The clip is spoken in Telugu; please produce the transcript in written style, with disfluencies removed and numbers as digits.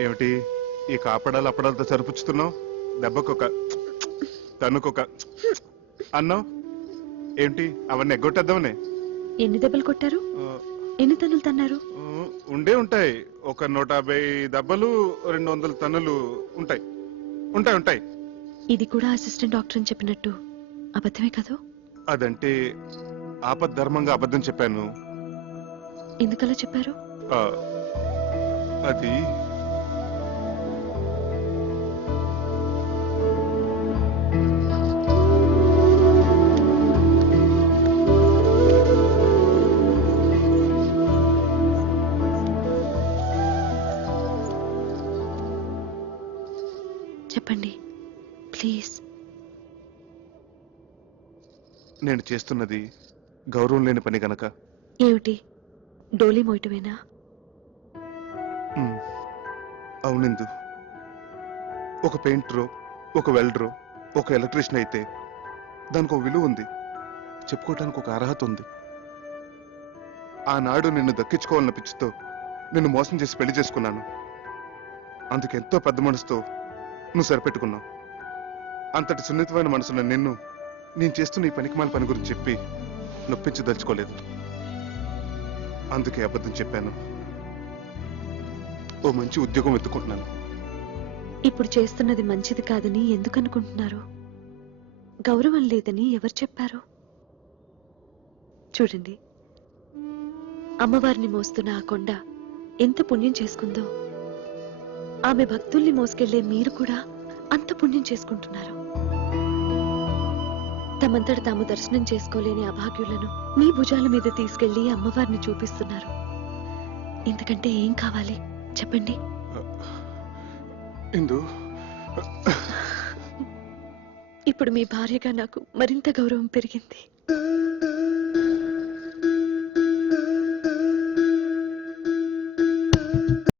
ఏమిటి ఈ కాపడాలు అప్పడాలతో సరిపుచ్చుతున్నావు? దెబ్బకొక తన్నుకొక అన్నావు ఏంటి? అవన్నీ ఎగ్గొట్టేద్దామనే. ఎన్ని దెబ్బలు కొట్టారు? ఆ, ఎన్ని తన్నులు తన్నారు? ఆ, ఉండే ఉంటాయి. ఒక 150 దెబ్బలు, 200 తన్నులు ఉంటాయి. ఉంటాయి ఉంటాయి. ఇది కూడా అసిస్టెంట్ డాక్టర్ అని చెప్పినట్టు అబద్ధమే కదూ? అదంటే ఆపద్ధర్మంగా అబద్ధం చెప్పాను. ఎందుకలా చెప్పారు? ఆ, అది చెప్పండి ప్లీజ్. నేను చేస్తున్నది గౌరవం లేని పని గనక. ఏమిటి, డోలీ మోయటమేనా? ఉమ్, అవునిందు. ఒక పెయింటరో, ఒక వెల్డరో, ఒక ఎలక్ట్రీషియన్ అయితే దానికి ఒక విలువ ఉంది, చెప్పుకోవడానికి ఒక అర్హత ఉంది. ఆనాడు నిన్ను దక్కించుకోవాలన్న పిచ్చితో నిన్ను మోసం చేసి పెళ్లి చేసుకున్నాను. అందుకెంతో పెద్ద మనసుతో నువ్వు సరిపెట్టుకున్నావు. అంతటి సున్నితమైన మనసున్న నిన్ను నేను చేస్తున్న ఈ పనికిమాల పని గురించి చెప్పి నొప్పించదలుచుకోలేదు. అందుకే అబద్ధం చెప్పాను. ఓ మంచి ఉద్యోగం వెతుకుంటున్నాను. ఇప్పుడు చేస్తున్నది మంచిది కాదని ఎందుకు అనుకుంటున్నారు? గౌరవం లేదని ఎవరు చెప్పారు? చూడండి, అమ్మవారిని మోస్తున్న ఆ కొండ ఎంత పుణ్యం చేసుకుందో, ఆమె భక్తుల్ని మోసుకెళ్లే మీరు కూడా అంత పుణ్యం చేసుకుంటున్నారు. తమంతట తాము దర్శనం చేసుకోలేని అభాగ్యులను మీ భుజాల మీద తీసుకెళ్లి అమ్మవారిని చూపిస్తున్నారు. ఇంతకంటే ఏం కావాలి చెప్పండి? ఇందు, ఇప్పుడు మీ భార్యగా నాకు మరింత గౌరవం పెరిగింది.